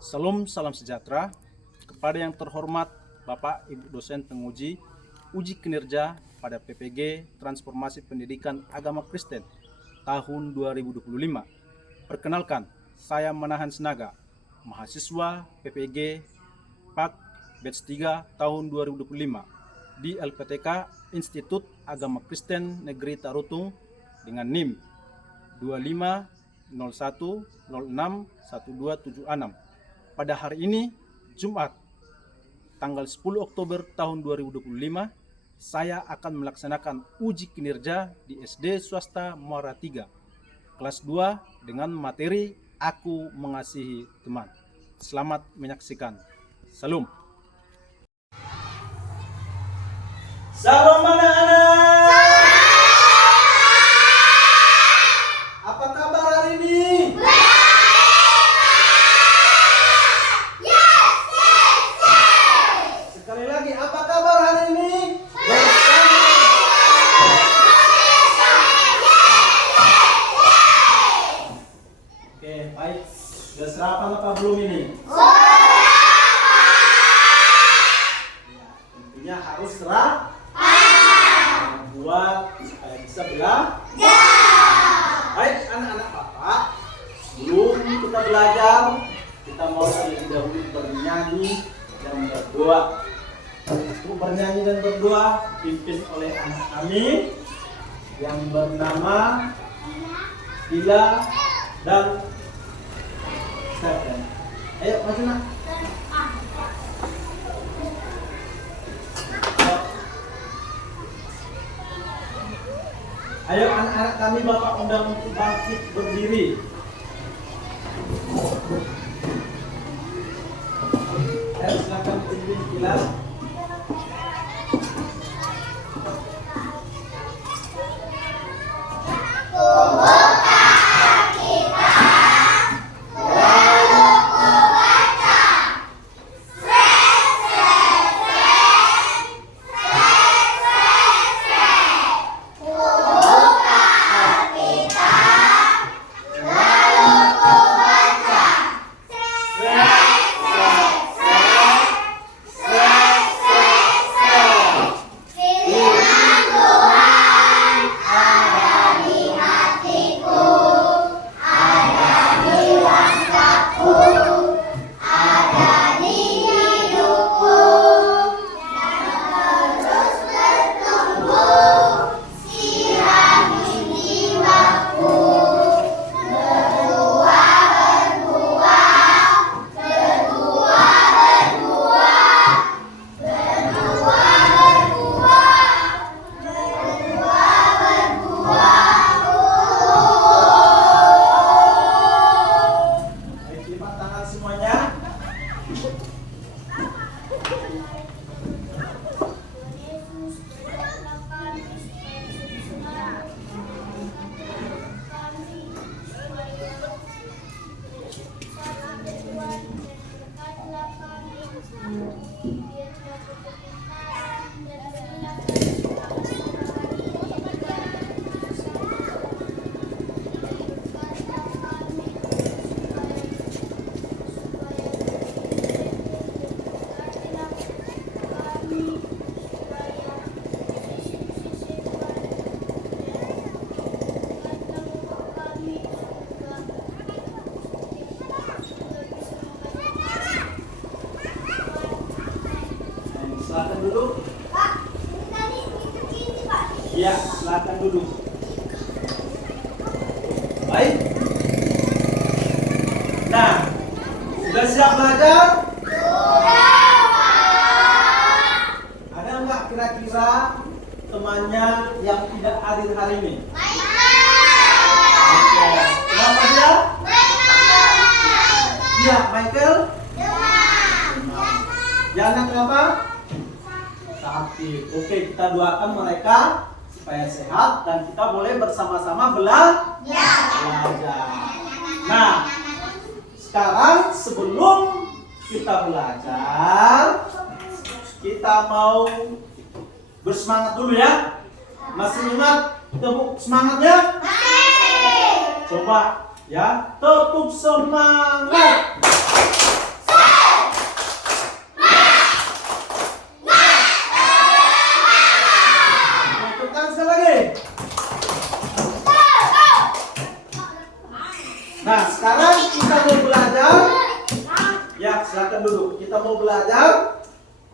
Salam sejahtera kepada yang terhormat Bapak Ibu dosen penguji uji kinerja pada PPG Transformasi Pendidikan Agama Kristen tahun 2025. Perkenalkan, saya Manahan Senaga, mahasiswa PPG PAK Batch 3 tahun 2025 di LPTK Institut Agama Kristen Negeri Tarutung dengan NIM 2501061276. Pada hari ini, Jumat, tanggal 10 Oktober tahun 2025, saya akan melaksanakan uji kinerja di SD Swasta Muara 3, kelas 2 dengan materi Aku Mengasihi Teman. Selamat menyaksikan. Salam. Salam anak-anak. Apa kabar hari ini? Sekali lagi, apa kabar hari ini? Oke, baik. Sudah sarapan apa belum ini? Intinya harus buat supaya bisa belajar. Baik anak-anak Bapak, sebelum kita belajar, kita mau terlebih dahulu bernyanyi dan berdoa. Untuk bernyanyi dan berdoa dipimpin oleh anak kami yang bernama Dila dan Stephen. Ayo maju nak. Ayo anak-anak kami Bapak undang untuk bangkit berdiri. Ayo silakan pimpin Dila. Silakan duduk. Pak, ini tadi ini Pak. Iya, silakan duduk. Baik. Nah, sudah siap belajar? Sudah, Pak. Ada nggak kira-kira temannya yang tidak hadir hari ini? Oke. Kenapa dia? Iya, Michael. Jana kenapa? Sakit. Oke, kita doakan mereka supaya sehat dan kita boleh bersama-sama belajar. Nah, sekarang sebelum kita belajar, kita mau bersemangat dulu ya. Masih ingat tepuk semangatnya? Coba ya, tepuk semangat. kita mau belajar. Ya, silakan duduk. Kita mau belajar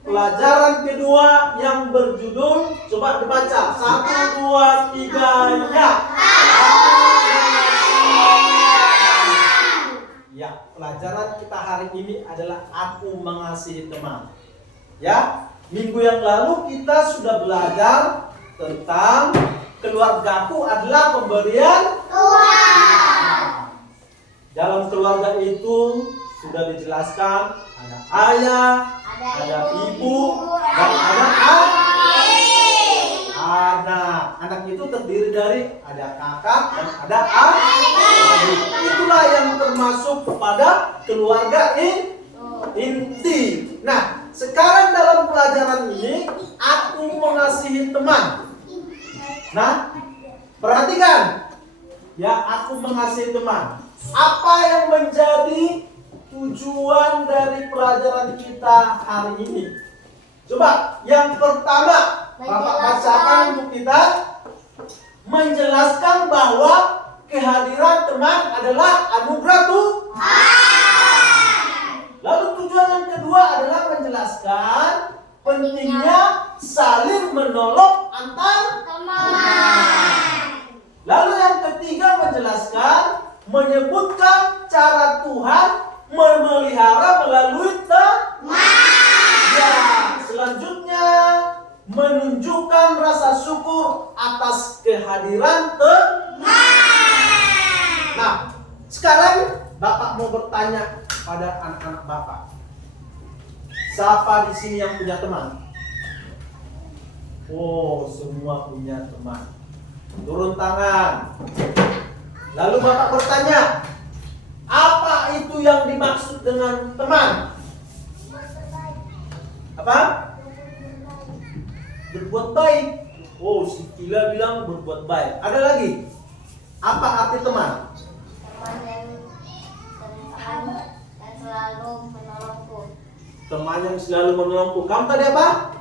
pelajaran kedua yang berjudul, coba dibaca. 1, 2, 3, ya. Ya, pelajaran kita hari ini adalah aku mengasihi teman. Ya, minggu yang lalu kita sudah belajar tentang keluargaku adalah pemberian Tuhan. Dalam keluarga itu sudah dijelaskan ada ayah, ada ibu, dan ada anak. Anak itu terdiri dari ada kakak dan ada adik. Itulah yang termasuk kepada keluarga inti. Nah, sekarang dalam pelajaran ini aku mengasihi teman. Nah, perhatikan. Ya, aku mengasihi teman. Apa yang menjadi tujuan dari pelajaran kita hari ini? Coba, yang pertama, Bapak bacakan untuk kita, menjelaskan bahwa kehadiran teman adalah anugerah Tuhan. Lalu tujuan yang kedua adalah menjelaskan pentingnya saling menolong antar teman. Lalu yang ketiga menjelaskan, menyebutkan cara Tuhan memelihara melalui teman. Ya, selanjutnya menunjukkan rasa syukur atas kehadiran teman. Nah, sekarang Bapak mau bertanya pada anak-anak Bapak. Siapa di sini yang punya teman? Oh, semua punya teman. Turun tangan. Lalu Bapak bertanya, apa itu yang dimaksud dengan teman? Apa? Berbuat baik. Oh, si Kila bilang berbuat baik. Ada lagi? Apa arti teman? Teman yang selalu menolongku. Teman yang selalu menolongku. Kamu tadi apa?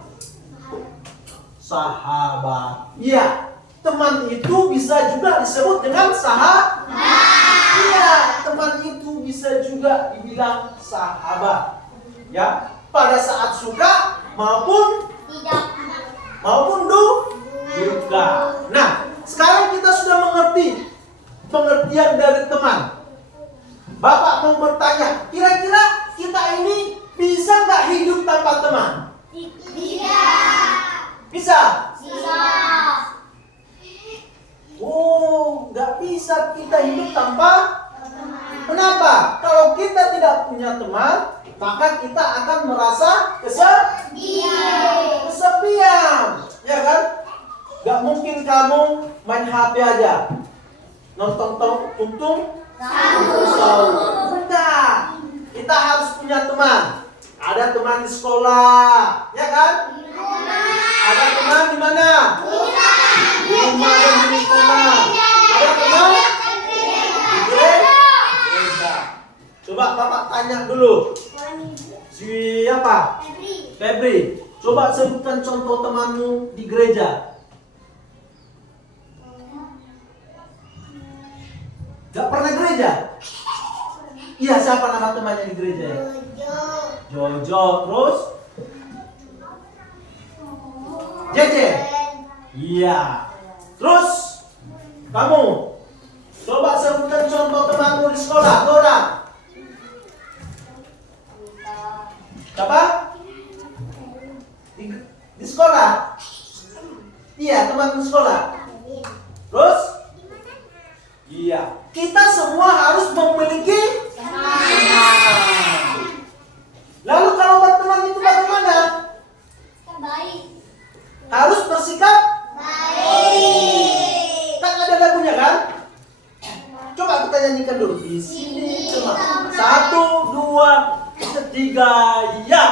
Sahabat. Iya, teman itu bisa juga disebut dengan sahabat. Iya, teman itu bisa juga dibilang sahabat. Ya, pada saat suka maupun Tidak. duka. Nah, sekarang kita sudah mengerti pengertian dari teman. Bapak mau bertanya, kira-kira kita ini bisa nggak hidup tanpa teman? Tidak. Bisa? Tidak. Oh, nggak bisa kita hidup tanpa. Kenapa? Kalau kita tidak punya teman, maka kita akan merasa kesepian, ya kan? Gak mungkin kamu main HP aja, nonton tuntung. Enggak. Kita harus punya teman. Ada teman di sekolah, ya kan? Ada teman di mana? Di rumah dan di sekolah. Ada teman di gereja. Coba Bapak tanya dulu. Siapa? Febri. Coba sebutkan contoh temanmu di gereja. Gak pernah gereja? Iya, siapa nama temannya di gereja? Jojo. Terus? Jeje. Iya. Terus? Kamu? Coba sebutkan contoh temanmu di sekolah. Dora. Siapa? Di sekolah? Iya, teman di sekolah. Terus? Iya. Kita semua harus memiliki teman. Lalu kalau berteman itu bagaimana? Baik. Harus bersikap Baik. kan ada lagunya kan? Coba kita nyanyikan dulu. Di sini teman. 1, 2, 3, ya.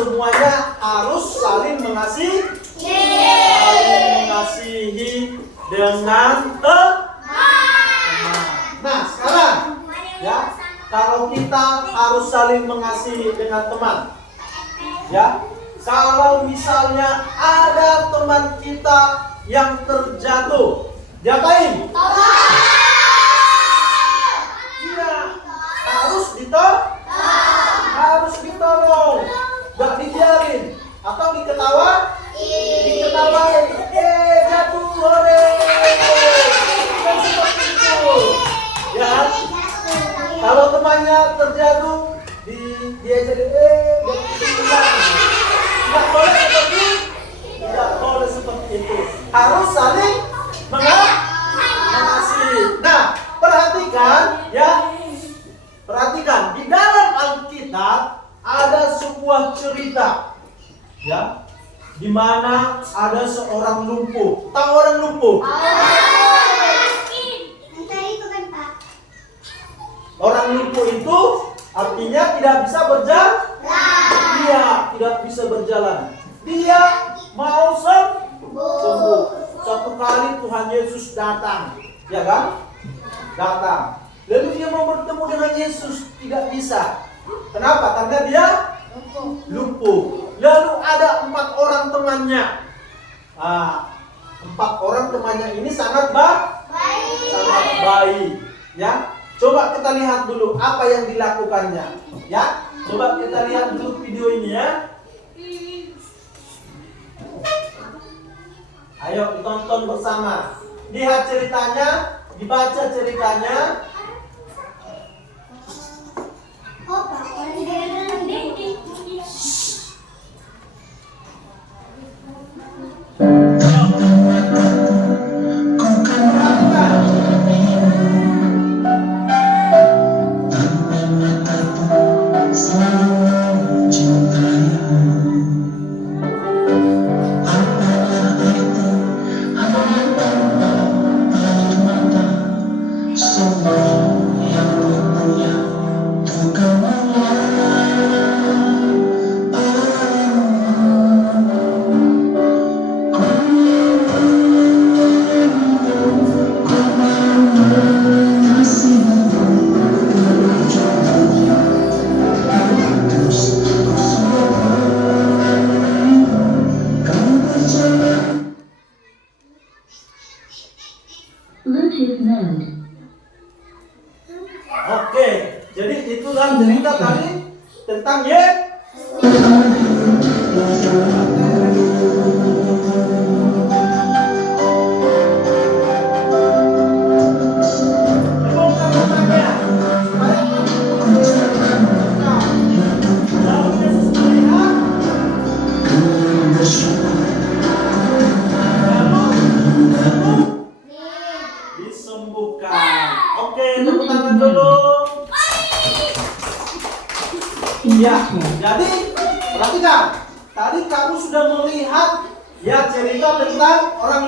semuanya harus saling mengasihi dengan teman. Nah, sekarang ya, kalau kita harus saling mengasihi dengan teman, ya, kalau misalnya ada teman kita yang terjatuh, diapain? Iya, harus ditolong, gak dibiarin atau diketawain, jatuh, hore, kan seperti itu, ya. Kalau temannya terjatuh, dia jadi tidak boleh seperti itu. Harus saling mengasihi. Nah, perhatikan di dalam Alkitab ada sebuah cerita, ya, di mana ada seorang lumpuh. Tahu orang lumpuh? Orang lumpuh itu artinya tidak bisa berjalan. Dia tidak bisa berjalan. Dia mau sembuh. Satu kali Tuhan Yesus datang, ya kan? Datang. Lalu dia mau bertemu dengan Yesus, tidak bisa. Kenapa? Karena dia lumpuh. Lalu ada 4 orang temannya. 4 orang temannya ini sangat baik, ya. Coba kita lihat dulu apa yang dilakukannya, ya. Coba kita lihat dulu video ini, ya. Ayo ditonton bersama. Lihat ceritanya, dibaca ceritanya. Oke, jadi itulah cerita tadi tentang disembuhkan. Oke, tepuk tangan dulu. Ya, jadi perhatikan. Tadi kamu sudah melihat ya cerita tentang orang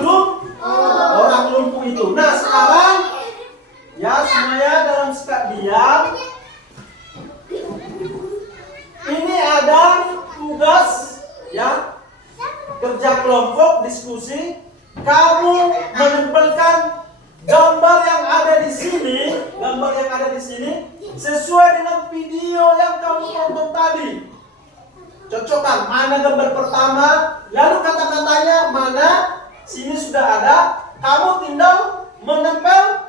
lumpuh itu. Nah, sekarang ya semuanya dalam sikap diam. Ini ada tugas ya, kerja kelompok, diskusi. Kamu menempelkan gambar yang ada di sini, sesuai dengan video yang kamu tonton tadi. Cocokkan mana gambar pertama, lalu kata-katanya mana, sini sudah ada, kamu tinggal menempelkan.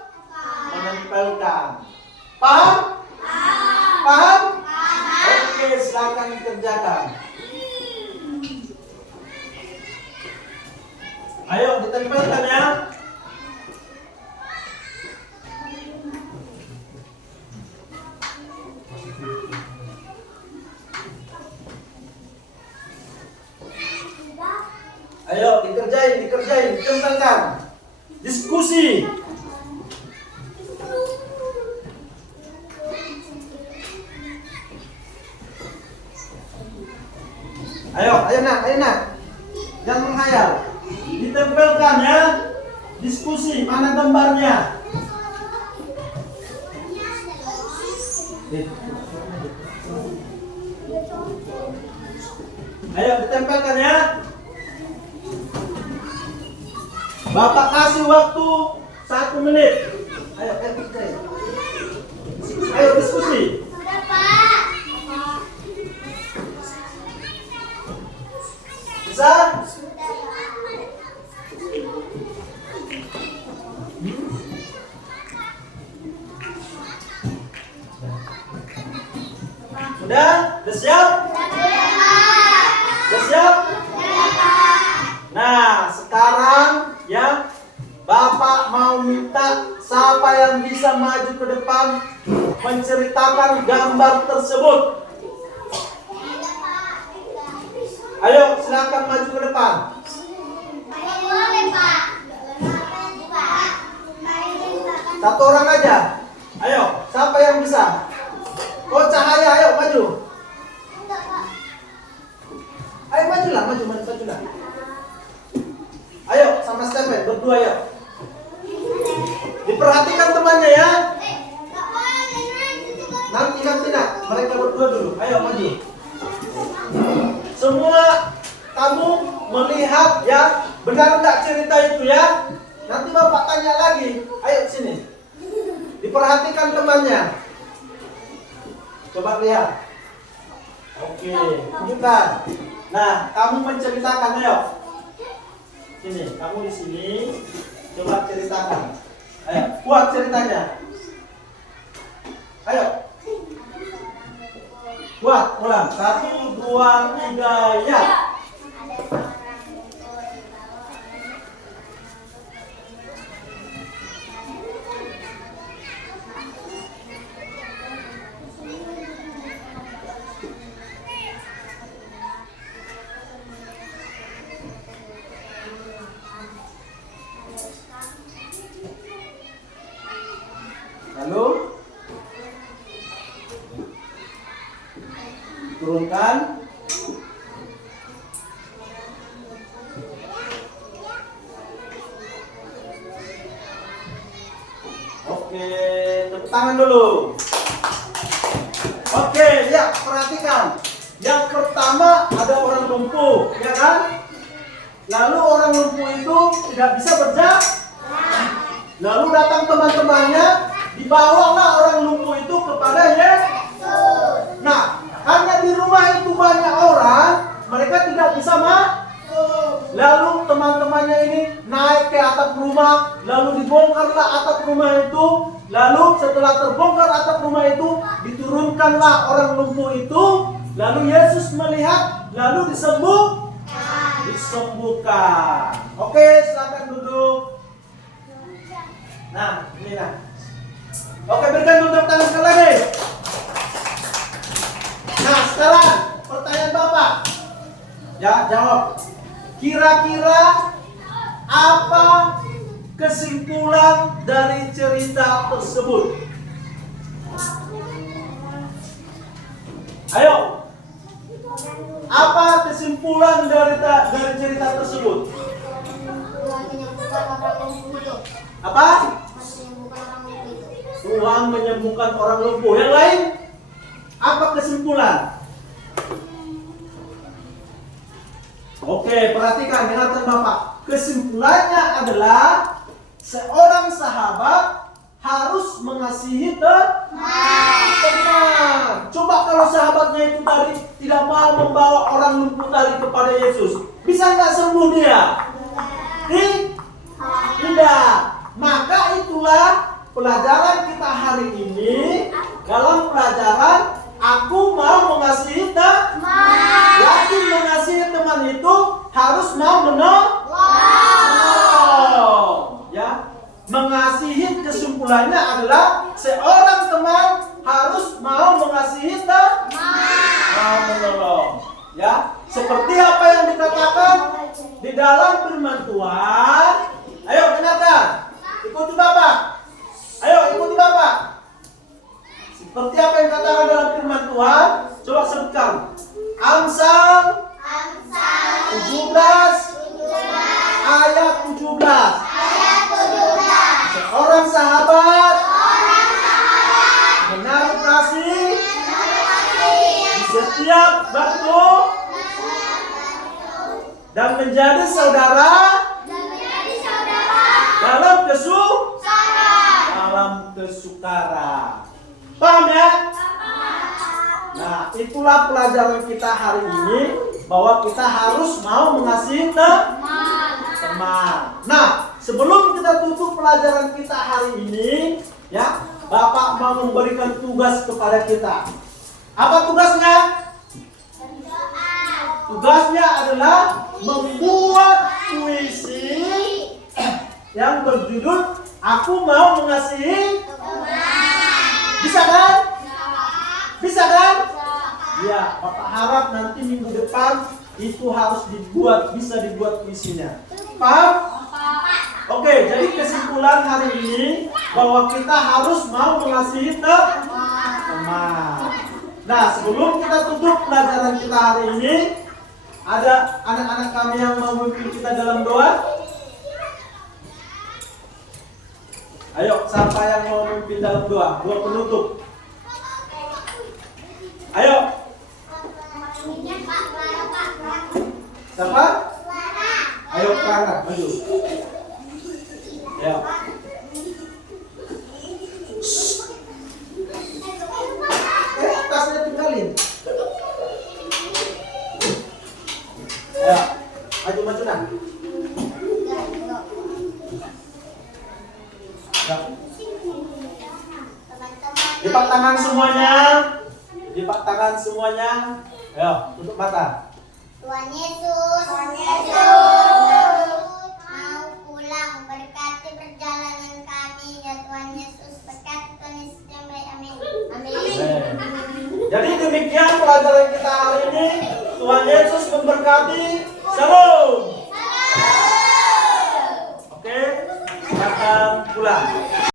Paham? Oke, silakan dikerjakan. Ayo ditempelkan ya. Ayo dikerjain, ditempelkan. Diskusi. Ayo nak. Jangan menghayal. Ditempelkan ya. Diskusi, mana gambarnya? Ayo ditempelkan ya. Bapak kasih waktu 1 menit. Ayo, ayo diskusi. Sudah, Pak. Bisa? Sudah, Pak. Sudah? Sudah siap? Sudah, Pak. Sudah siap? Sudah, Pak. Nah, sekarang ya Bapak mau minta siapa yang bisa maju ke depan menceritakan gambar tersebut. Ayo, silakan maju ke depan. Boleh, Pak. Pak. Satu orang aja. Ayo, siapa yang bisa? Oh, Cahaya, ayo maju. Ayo majulah, majulah. Ayo, sama Stephen, berdua ya. Diperhatikan temannya ya. Nanti nak. Mereka berdua dulu. Ayo maju. Semua kamu melihat ya, benar nggak cerita itu ya? Nanti Bapak tanya lagi. Ayo sini. Diperhatikan temannya. Coba lihat. Oke, tunjukkan. Nah, kamu menceritakan, ayo. Sini, kamu di sini. Coba ceritakan. Ayo, kuat ceritanya. Ayo. Kuat, ulang. 1, 2, 3, ya. Lalu turunkan. Oke, tepuk tangan dulu. Oke, ya perhatikan. Yang pertama ada orang lumpuh, ya kan? Lalu orang lumpuh itu tidak bisa berjalan. Lalu datang teman-temannya, dibawalah orang lumpuh itu kepada Yesus. Nah, karena di rumah itu banyak orang, mereka tidak bisa masuk. Lalu teman-temannya ini naik ke atap rumah, lalu dibongkarlah atap rumah itu. Lalu setelah terbongkar atap rumah itu, diturunkanlah orang lumpuh itu. Lalu Yesus melihat, lalu disembuhkan. Oke, silakan duduk. Nah, ini nah. Oke, berikan tepuk tangan sekali lagi. Nah, sekarang pertanyaan Bapak. Ya, jawab. Kira-kira apa kesimpulan dari cerita tersebut? Ayo. Apa kesimpulan dari cerita tersebut? Apa? Tuhan menyembuhkan orang lumpuh. Yang lain? Apa kesimpulan? Oke, perhatikan, dengarkan Bapak. Kesimpulannya adalah seorang sahabat harus mengasihi teman. Coba kalau sahabatnya itu tadi tidak mau membawa orang lumpuh tadi kepada Yesus, bisa nggak sembuh dia? Tidak. Maka itulah pelajaran kita hari ini. Dalam pelajaran aku mau mengasihi teman. Yakin mengasihi teman itu harus mau menolong. Ya, mengasihi kesimpulannya adalah seorang teman harus mau mengasihi teman. Mau menolong. Ya, seperti apa yang dikatakan di dalam firman Tuhan. Ayo dengarkan. Ikuti Bapak. Ayo ikuti Bapak. Seperti apa yang dikatakan dalam firman Tuhan, coba sebutkan. Amsal 17 ayat 17. Seorang sahabat menaruh kasih di setiap waktu menjadi saudara menjadi saudara. dalam Saudara. kesukara. Paham ya? Nah, itulah pelajaran kita hari ini, bahwa kita harus mau mengasihi teman. Nah, sebelum kita tutup pelajaran kita hari ini, ya, Bapak mau memberikan tugas kepada kita. Apa tugasnya? Tugasnya adalah membuat puisi yang berjudul Aku Mau Mengasihi. Bisa kan? Bisa kan? Ya, Bapak harap nanti minggu depan itu harus bisa dibuat puisinya. Paham? Oke, jadi kesimpulan hari ini bahwa kita harus mau mengasihi teman. Nah, sebelum kita tutup pelajaran kita hari ini, ada anak-anak kami yang mau memimpin kita dalam doa. Ayo, siapa yang mau memimpin dalam doa? Doa penutup. Ayo. Siapa? Ayo, Clara, maju. Ayo. Tasnya tinggalin. Ayo, maju nah. Ya. Lipat tangan semuanya. Lipat tangan semuanya. Ayo, tutup mata. Tuhan Yesus, mau pulang, berkati perjalanan kami ya Tuhan Yesus, berkati Tuhan Yesus yang baik, amin. Jadi demikian pelajaran kita hari ini. Tuhan Yesus memberkati. Shalom. Oke, silakan pulang.